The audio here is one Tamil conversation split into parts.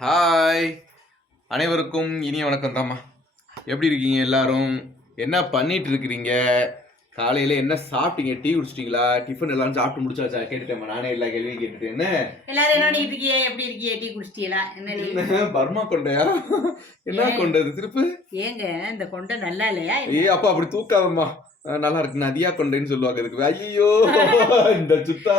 ஹாய் அனைவருக்கும் இனிய வணக்கம் தாம்மா. எப்படி இருக்கீங்க எல்லாரும்? என்ன பண்ணிட்டு இருக்கிறீங்க? காலையில என்ன சாப்பிட்டீங்க? டீ குடிச்சிட்டீங்களா? டிஃபன் எல்லாம் சாப்பிட்டு முடிச்சாச்சா? கேட்டுட்டேம்மா. நானே எல்லா கேள்வியும் கேட்டுட்டேன். என்ன? எல்லாரும் என்ன இருக்கியே எப்படி இருக்கியே டீ குடிச்சிட்டீங்களா? என்ன பர்மா கொண்டையா? என்ன? கொண்டது? திருப்பு? ஏங்க இந்த கொண்டை நல்லா இல்லையா? ஏ அப்பா அப்படி தூக்காதம்மா. நல்லா இருக்கு நதியா கொண்டைன்னு சொல்லுவாங்க இதுக்கு ஐயோ இந்த சுத்தா.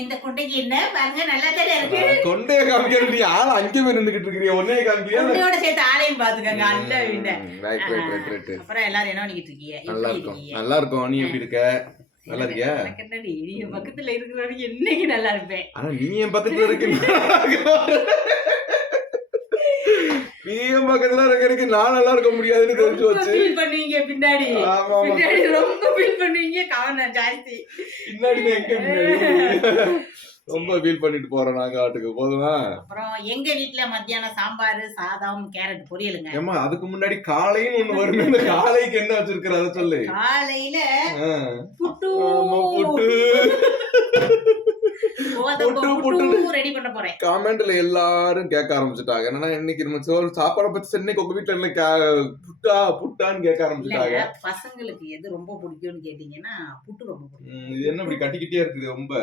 இந்த கொண்டைக்கு என்ன? பாருங்க நல்லா தானே இருக்கு கொண்டைய காமிக்கிறது ஆள் அங்கே போய் நின்றுகிட்டு ஒன்னே கொண்டையோட சேர்த்து ஆளையும் பாத்துக்கங்க அல்ல விட ரைட் ரைட் ரைட் ரைட் அப்புறம் எல்லாரும் என்ன பண்ணிட்டு இருக்கீங்க? நல்லா இருக்கும் நல்லா இருக்கும் நீ எப்படி இருக்க? நல்லா இருக்கியா பக்கத்துல இருக்கிறவங்க என்னைக்கு நல்லா இருப்பேன்? ஆனா நீ என் பக்கத்துல இருக்கு. என் பக்கத்துல இருக்கிறதுக்கு நான் நல்லா இருக்க முடியாதுன்னு தெரிஞ்சு வச்சு ஃபீல் பண்ணுவீங்க பின்னாடி. ஆமா பின்னாடி ரொம்ப ஃபீல் பண்ணுவீங்க. கவனம் ஜாஸ்தி. பின்னாடி எங்க பின்னாடி? ரொம்ப ஃபீல் பண்ணிட்டு போறோம் நாங்க ஆட்டுக்கு. போதுமா? அப்புறம் எங்க வீட்ல மத்தியானம் சாம்பார் சாதம் கேரட் பொரியலுங்க. ஏமா அதுக்கு முன்னாடி காலைன்னு ஒண்ணு வருமே இந்த காலைக்கு என்ன வச்சிருக்கிற? அதை சொல்லு. காலையில புட்டு, புட்டு. ரெடி பண்ண போறேன். கமெண்ட்ல எல்லாரும் கேட்க ஆரம்பிச்சுட்டாங்க. என்னன்னா இன்னைக்கு நம்ம சோறு சாப்பாடை பத்தி இன்னைக்கு உங்க வீட்டுல என்ன புட்டா புட்டான்னு கேட்க ஆரம்பிச்சுட்டாங்க. பசங்களுக்கு எது ரொம்ப பிடிக்கும்னு கேட்டீங்கன்னா புட்டு ரொம்ப பிடிக்கும். இது என்ன இப்படி கட்டிக்கிட்டே இருக்குது ரொம்ப?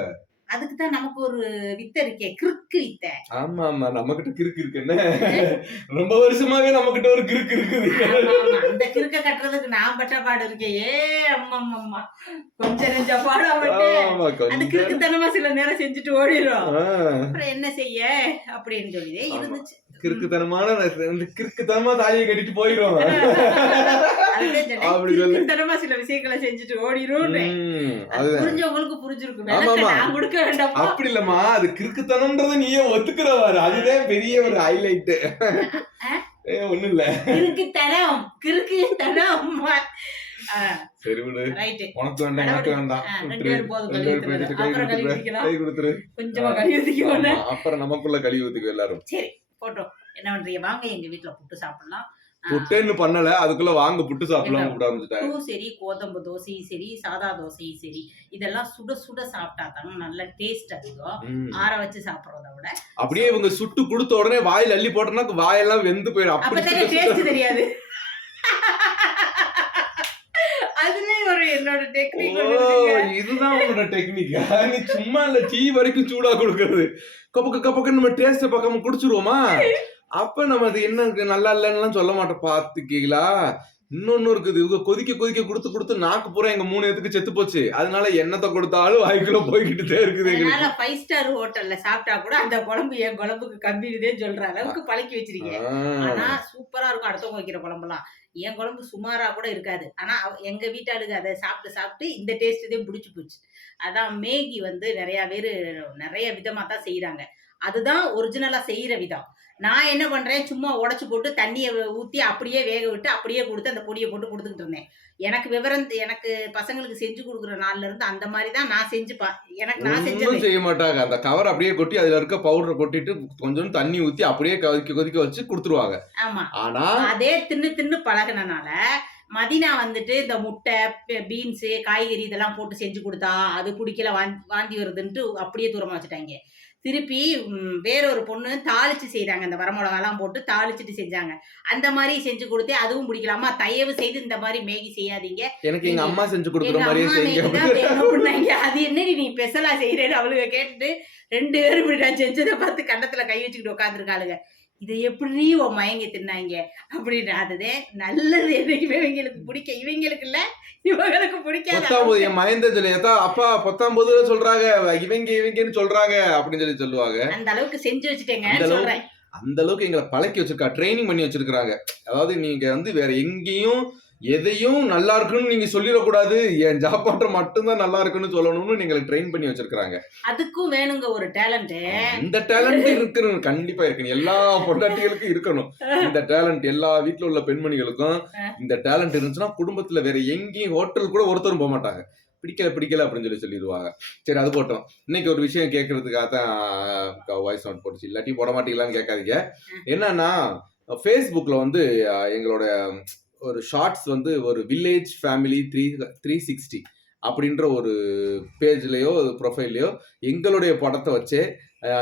அதுக்கு தான் நமக்கு ஒரு வித்தை இருக்கே கிறுக்கு வித்தை. ஆமா ஆமா நம்ம கிட்ட கிறுக்கு இருக்கு என்ன? ரொம்ப வருஷமாவே நம்ம கிட்ட ஒரு கிறுக்கு இருக்குது. அந்த கிறுக்க கட்டுறதுக்கு நான் பட்ட பாடு இருக்கேன் ஏ அம்மா அம்மா, கொஞ்ச நெஞ்ச பாடு கொஞ்சம். கிறுக்குத்தனமா சில நேரம் செஞ்சுட்டு ஓடிடும் அப்புறம் என்ன செய்ய? அப்படின்னு சொல்லிதே. இருந்துச்சு. கிறுக்குத்தனமான கிறுக்குத்தனமா தாலியை கட்டிட்டு போயிடும். அப்படி. கிறுக்குத்தனமா சில விஷயங்களை செஞ்சுட்டு ஓடிடும் ம், அது அதுதான். புரிஞ்சவங்களுக்கு புரிஞ்சிருக்கும். அப்படி இல்லம்மா. அது கிறுக்குத்தனம்ன்றத நீயே ஒத்துக்கிறவாரு அதுதான் பெரிய ஒரு ஹைலைட் ஒண்ணும் இல்ல கிறுக்கு தரம் கிறுக்கு தரம் சரி விடு. உனக்கு வேண்டாம் எனக்கு வேண்டாம். கை கொடுத்துரு. கொஞ்சமா கழுவி அப்புறம் நமக்குள்ள கழுவி ஊத்திக்கோ எல்லாரும். சரி போட்டோம். என்ன பண்றீங்க? வாங்க எங்க வீட்ல புட்டு சாப்பிடலாம். புட்டேன்னு பண்ணல அதுக்குள்ள வாங்க புட்டு சாப்பிடலாம் கூப்பிட ஆரம்பிச்சுட்டாங்க சரி கோதம்பு தோசையும் சரி சாதா தோசையும் சரி இதெல்லாம் சுட சுட சாப்பிட்டா தாங்க நல்ல டேஸ்ட் அதிகம். ஆற வச்சு சாப்பிடுறத விட. அப்படியே இவங்க சுட்டு கொடுத்த உடனே வாயில் அள்ளி போட்டோம்னா வாயெல்லாம் வெந்து போயிடும். அப்படி டேஸ்ட் தெரியாது. அதுலயும் ஒரு என்னோட டெக்னிக் இதுதான் உன்னோட டெக்னிக் நீ சும்மா இல்ல டீ வரைக்கும் சூடா கொடுக்கறது. கப்பக்கு கப்பக்கு நம்ம டேஸ்ட் பார்க்காம குடிச்சிருவோமா? அப்ப நம்ம அது என்ன இருக்கு, நல்லா இல்லைன்னு சொல்ல மாட்டோம். பாத்துக்கீங்களா இன்னொன்னு இருக்குது. இவங்க கொதிக்க கொதிக்க கொடுத்து கொடுத்து நாக்கு பூரா எங்க மூணு எதுக்கு செத்து போச்சு. அதனால எண்ணத்தை கொடுத்தாலும் வாய்க்குள்ள போய்கிட்டே இருக்குது அதனால ஃபைவ் ஸ்டார் ஹோட்டல்ல சாப்பிட்டா கூட அந்த குழம்பு என் குழம்புக்கு கம்மிடுதேன்னு சொல்ற அளவுக்கு பழக்கி வச்சிருக்கீங்க. ஆனா. சூப்பரா இருக்கும் அடுத்தவங்க வைக்கிற குழம்புலாம். என் குழம்பு சுமாரா கூட இருக்காது. ஆனா எங்க வீட்டாளுக்கு அதை சாப்பிட்டு சாப்பிட்டு இந்த டேஸ்ட் இதே பிடிச்சி போச்சு. அதான் மேகி வந்து நிறைய பேர் நிறைய விதமா தான் செய்யறாங்க அதுதான் ஒரிஜினலா செய்யற விதம். நான் என்ன பண்றேன்? சும்மா உடைச்சு போட்டு தண்ணியை ஊத்தி அப்படியே வேக விட்டு அப்படியே கொடுத்து அந்த பொடியை போட்டு கொடுத்துக்கிட்டு இருந்தேம் எனக்கு விவரம் எனக்கு பசங்களுக்கு செஞ்சு கொடுக்குற நாள்ல இருந்து அந்த மாதிரி தான் நான் செஞ்சு பா எனக்கு நான் ஒன்றும் செய்ய மாட்டாங்க. அந்த கவர் அப்படியே கொட்டி அதுல இருக்க பவுடரை கொட்டிட்டு கொஞ்சம் தண்ணி ஊத்தி அப்படியே கொதிக்க கொதிக்க வச்சு கொடுத்துருவாங்க. ஆமா. ஆனா அதே தின்னு தின்னு பழகுனனால மதினா வந்துட்டு இந்த முட்டை பீன்ஸு காய்கறி இதெல்லாம் போட்டு செஞ்சு கொடுத்தா அது பிடிக்கல வாந்தி வாந்தி வருதுன்ட்டு அப்படியே தூரமாக வச்சுட்டாங்க. திருப்பி வேறொரு பொண்ணு தாளிச்சு செய்றாங்க. அந்த வரமிளகாலாம் போட்டு தாளிச்சிட்டு செஞ்சாங்க. அந்த மாதிரி செஞ்சு கொடுத்தே அதுவும் பிடிக்கலாமா தயவு செய்து இந்த மாதிரி மேகி செய்யாதீங்க. எனக்கு எங்க அம்மா செஞ்சு கொடுக்குற தான் செய்யுங்க. அது என்னடி நீ ஸ்பெஷலா செய்யறேன்னு அவளுங்க கேட்டுட்டு ரெண்டு பேரும் இப்படி நான் செஞ்சதை பார்த்து கன்னத்துல கை வச்சுக்கிட்டு உட்காந்துருக்காளுங்க இதை எப்படி உன் மயங்கி தின்னாங்க அப்படின்னு. அதுதே நல்லது. என்னைக்குமே இவங்களுக்கு பிடிக்க இவங்களுக்கு இல்ல. இவங்களுக்கு பிடிக்காத மயந்த சொல்லி ஏதா அப்பா பொத்தாம்போது சொல்றாங்க. இவங்க இவங்கன்னு சொல்றாங்க. அப்படின்னு சொல்லி சொல்லுவாங்க. அந்த அளவுக்கு செஞ்சு வச்சுட்டேங்க சொல்றேன். அந்த அளவுக்கு எங்களை பழக்கி வச்சிருக்கா ட்ரைனிங் பண்ணி வச்சிருக்காங்க அதாவது நீங்க வந்து வேற எங்கேயும் எதையும் நல்லா இருக்குன்னு நீங்க சொல்லிடக்கூடாது. என் ஜாப்பாட்ட மட்டும்தான் நல்லா இருக்குன்னு சொல்லணும்னு நீங்களை ட்ரெயின் பண்ணி வச்சிருக்காங்க அதுக்கும் வேணுங்க ஒரு டேலண்ட் இந்த டேலண்ட் இருக்கணும். கண்டிப்பா இருக்கணும். எல்லா பொண்டாட்டிகளுக்கும் இருக்கணும். இந்த டேலண்ட் எல்லா வீட்ல உள்ள பெண்மணிகளுக்கும் இந்த டேலண்ட் இருந்துச்சுன்னா குடும்பத்துல வேற எங்கேயும் ஹோட்டல் கூட ஒருத்தரும் போக மாட்டாங்க. பிடிக்கல பிடிக்கல அப்படின்னு சொல்லி சொல்லிடுவாங்க. சரி அது போட்டோம். இன்னைக்கு ஒரு விஷயம் கேட்கறதுக்காக தான் வாய்ஸ் நோட் போட்டுச்சு. இல்லாட்டி போட மாட்டீங்களான்னு கேட்காதீங்க. என்னன்னா ஃபேஸ்புக்கில் வந்து எங்களோட ஒரு ஷார்ட்ஸ் வந்து ஒரு village family three three sixty அப்படின்ற ஒரு பேஜ்லேயோ ப்ரொஃபைல்லையோ எங்களுடைய படத்தை வச்சே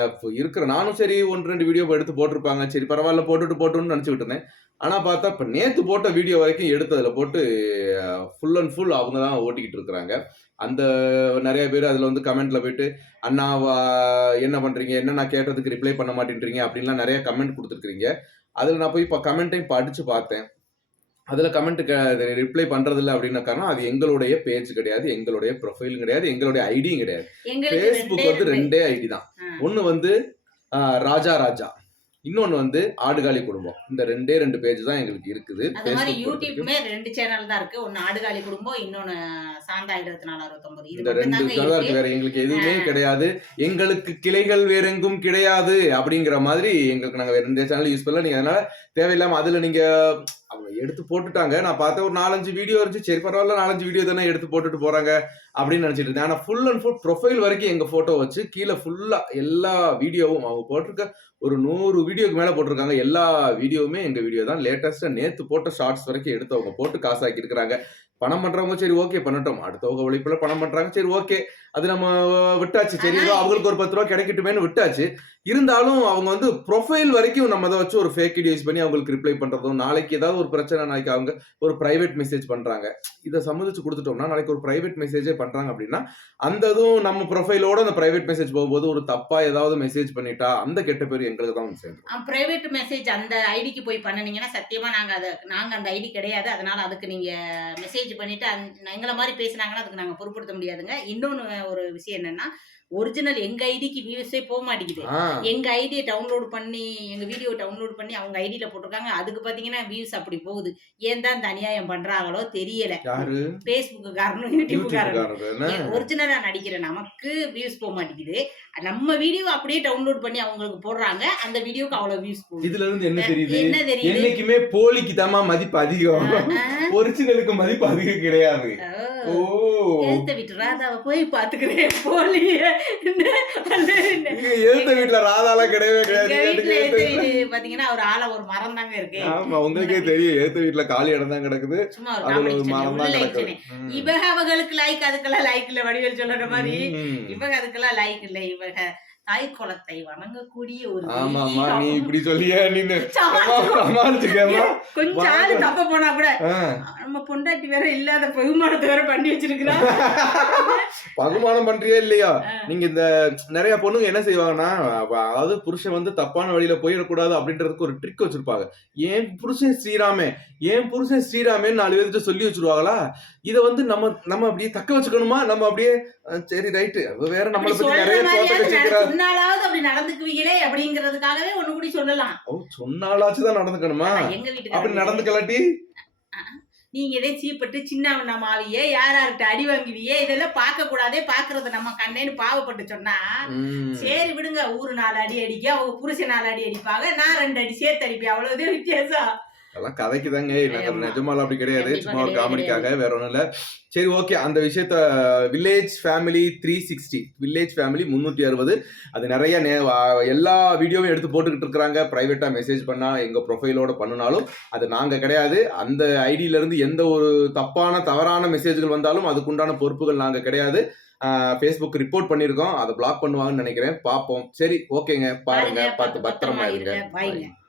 இப்போ இருக்கிற நானும் சரி ஒன்று ரெண்டு வீடியோ எடுத்து போட்டிருப்பாங்க. சரி பரவாயில்ல போட்டுட்டு போட்டுன்னு நினச்சிக்கிட்டு இருந்தேன். ஆனால் பார்த்தா இப்போ நேற்று போட்ட வீடியோ வரைக்கும் எடுத்து அதில் போட்டு ஃபுல் அண்ட் ஃபுல் அவங்க தான் ஓட்டிக்கிட்டு இருக்கிறாங்க. அந்த நிறைய பேர் அதில் வந்து கமெண்ட்டில் போயிட்டு அண்ணா வா- என்ன பண்ணுறீங்க என்ன நான் கேட்டதுக்கு ரிப்ளை பண்ண மாட்டேன்றீங்க? அப்படின்லாம் நிறைய கமெண்ட் கொடுத்துருக்கீங்க அதில் நான் போய் இப்போ கமெண்ட்டையும் படித்து பார்த்தேன். அதில் கமெண்ட்டுக்கு ரிப்ளை பண்ணுறதில்ல அப்படின்ன காரணம் அது எங்களுடைய பேஜ் கிடையாது எங்களுடைய ப்ரொஃபைலும் கிடையாது எங்களுடைய ஐடியும் கிடையாது. ஃபேஸ்புக் ரெண்டே வந்து ரெண்டு. ரெண்டே ஐடி தான். ஒன்று வந்து ராஜா ராஜா. இன்னொன்று வந்து ஆடுகாலி குடும்பம். இந்த ரெண்டே ரெண்டு பேஜ் தான் எங்களுக்கு இருக்குது. அது மாதிரி. யூடியூப்மே ரெண்டு சேனல் தான் இருக்கு. ஒன்னு ஆடுகாலி குடும்பம் இன்னொன்னு சாந்தா இருபத்தி நாலு அறுபத்தொன்பது இந்த ரெண்டு தான் இருக்கு. வேற எங்களுக்கு எதுவுமே கிடையாது. எங்களுக்கு கிளைகள் வேற எங்கும் கிடையாது அப்படிங்கிற மாதிரி எங்களுக்கு நாங்க வேற எந்த சேனல் யூஸ் பண்ணல. நீங்க அதனால தேவையில்லாம அதுல நீங்க அவங்க எடுத்து போட்டுட்டாங்க. நான் பார்த்தேன் ஒரு நாலஞ்சு வீடியோ இருந்துச்சு. சரி பரவாயில்ல நாலஞ்சு வீடியோ தானே எடுத்து போட்டுட்டு போறாங்க அப்படின்னு நினைச்சிட்டு இருந்தேன். ஆனால் ஃபுல் அண்ட் ஃபுல் ப்ரொஃபைல் வரைக்கும் எங்க போட்டோ வச்சு கீழே ஃபுல்லா எல்லா வீடியோவும் அவங்க போட்டிருக்க ஒரு நூறு வீடியோக்கு மேல போட்டிருக்காங்க. எல்லா வீடியோவுமே எங்க வீடியோ தான். லேட்டஸ்டா நேத்து போட்ட ஷார்ட்ஸ் வரைக்கும் எடுத்து அவங்க போட்டு காசாக்கி இருக்கிறாங்க பணம் பண்றவங்க சரி ஓகே பண்ணட்டும். அடுத்தவங்க உழைப்புல பணம் பண்றாங்க சரி ஓகே அது நம்ம விட்டாச்சு. சரி ஏதோ அவங்களுக்கு ஒரு பத்து ரூபா கிடைக்கட்டுமேனு விட்டாச்சு. இருந்தாலும் அவங்க வந்து ப்ரொஃபைல் வரைக்கும் நம்ம அதை வச்சு ஒரு ஃபேக் யூஸ் பண்ணி அவங்களுக்கு ரிப்ளை பண்றதும் நாளைக்கு ஏதாவது ஒரு பிரச்சனை நாளைக்கு அவங்க ஒரு பிரைவேட் மெசேஜ் பண்றாங்க. இதை சம்மதிச்சு கொடுத்துட்டோம்னா நாளைக்கு ஒரு பிரைவேட் மெசேஜே பண்றாங்க அப்படின்னா அந்த இதுவும் நம்ம ப்ரொஃபைலோட அந்த பிரைவேட் மெசேஜ் போகும்போது ஒரு தப்பா ஏதாவது மெசேஜ் பண்ணிட்டா அந்த கெட்ட பேர் எங்களுக்கு தான் சேர்ந்து பிரைவேட் மெசேஜ் அந்த ஐடிக்கு போய் பண்ணுனீங்கன்னா சத்தியமா நாங்க அதை நாங்க அந்த ஐடி கிடையாது. அதனால அதுக்கு நீங்க மெசேஜ் பண்ணிட்டு எங்களை மாதிரி பேசுனாங்கன்னா அதுக்கு நாங்க பொருட்படுத்த முடியாதுங்க. இன்னொன்னு ஒரு விஷயம் என்னன்னா ஒரிஜினல் எங்க ஐடிக்கு வியூஸே போக மாட்டேங்குது. எங்க ஐடியை டவுன்லோட் பண்ணி எங்க வீடியோ டவுன்லோட் பண்ணி அவங்க ஐடியில போட்டிருக்காங்க. அதுக்கு பாத்தீங்கன்னா வியூஸ் அப்படி போகுது. ஏன் தான் இந்த அநியாயம் பண்றாங்களோ தெரியல. யாரு? பேஸ்புக் காரனும் யூடியூப் என்ன? ஒரிஜினலா நடிக்கிற நமக்கு வியூஸ் போக மாட்டேங்குது. நம்ம வீடியோ அப்படியே டவுன்லோட் பண்ணி அவங்களுக்கு போடுறாங்க. அந்த வீடியோக்கு அவ்வளவு வியூஸ் போகுது. இதுல இருந்து என்ன தெரியுது என்ன தெரியுது? என்னைக்குமே போலிக்கு தாமா மதிப்பு அதிகம். ஒரிஜினலுக்கு மதிப்பு அதிகம் கிடையாது. எழுத்த விட்டு ராதாவை போய் பாத்துக்கிறேன். போலியே. எழுத்த வீட்டுல ராதாலாம் கிடையவே கிடையாது. பாத்தீங்கன்னா ஒரு ஆள ஒரு மரம் தாங்க இருக்கு. ஆமா உங்களுக்கே தெரியும். எழுத்த வீட்டுல காலி இடம் தான் கிடக்குது. சும்மா ஒரு மரம் தான் கிடக்குது. இவக அவங்களுக்கு லைக் அதுக்கெல்லாம் லைக் இல்ல வடிவேல் சொல்ற மாதிரி. ம். இவக அதுக்கெல்லாம் லைக் இல்ல இவக. தாய் குலத்தை வணங்கக்கூடிய ஒரு ஆமா ஆமா நீ. இப்படி சொல்லியே சமாளிச்சுக்கமா கொஞ்சம் ஆளு தப்ப போனா கூட. நம்ம பொண்டாட்டி வேற இல்லாத பகுமானத்தை வேற பண்ணி வச்சிருக்கிறா. பகுமானம் பண்றியா இல்லையா. நீங்க இந்த நிறைய பொண்ணுங்க என்ன செய்வாங்கன்னா அதாவது புருஷன் வந்து தப்பான வழியில போயிடக்கூடாது அப்படின்றதுக்கு ஒரு ட்ரிக் வச்சிருப்பாங்க. ஏன் புருஷன் ஸ்ரீராமே ஏன் புருஷன் ஸ்ரீராமே நாலு பேர்கிட்ட சொல்லி வச்சிருவாங்களா? இத வந்து நம்ம நம்ம அப்படியே தக்க வச்சுக்கணுமா? நம்ம அப்படியே சரி ரைட்டு வேற நம்மளை பத்தி நிறைய நட- சொன்னாலாவது அப்படி நடந்துக்குவீங்களே அப்படிங்கறதுக்காகவே ஒண்ணு கூடி சொல்லலாம். ஓ சொன்னாலாச்சுதான் நடந்துக்கணுமா? எங்க அப்படி வீட்டுக்கு நடந்துக்கலாட்டி நீங்க இதே சீப்பட்டு சின்ன நம்ம ஆவியே அடி வாங்குவியே இதெல்லாம் பார்க்க கூடாதே பாக்குறது நம்ம கண்ணேன்னு பாவப்பட்டு சொன்னா. சரி விடுங்க ஊரு நாலு அடி அடிக்க அவங்க புருஷன் நாலு அடி அடிப்பாங்க நான் ரெண்டு அடி சேர்த்து அடிப்பேன் அவ்வளவுதான் வித்தியாசம். அதெல்லாம் கதைக்கு தாங்க ஆமா. நிஜமாலாம் அப்படி கிடையாது. சும்மா ஒரு காமெடிக்காக வேற ஒண்ணும் இல்ல. சரி ஓகே. அந்த விஷயத்த village family three sixty. Village family முந்நூற்றி அறுபது. அது நிறைய நே எல்லா வீடியோவும் எடுத்து போட்டுக்கிட்டு இருக்கிறாங்க. ப்ரைவேட்டா மெசேஜ் பண்ணா எங்க ப்ரொஃபைலோட பண்ணினாலும் அது நாங்க கிடையாது. அந்த ஐடியில இருந்து எந்த ஒரு தப்பான தவறான மெசேஜ்கள் வந்தாலும் அதுக்குண்டான பொறுப்புகள் நாங்க கிடையாது. ஃபேஸ்புக் ரிப்போர்ட் பண்ணியிருக்கோம். அதை பிளாக் பண்ணுவாங்கன்னு நினைக்கிறேன். பார்ப்போம். சரி ஓகேங்க. பாருங்க. பார்த்து பத்திரமா இருங்க.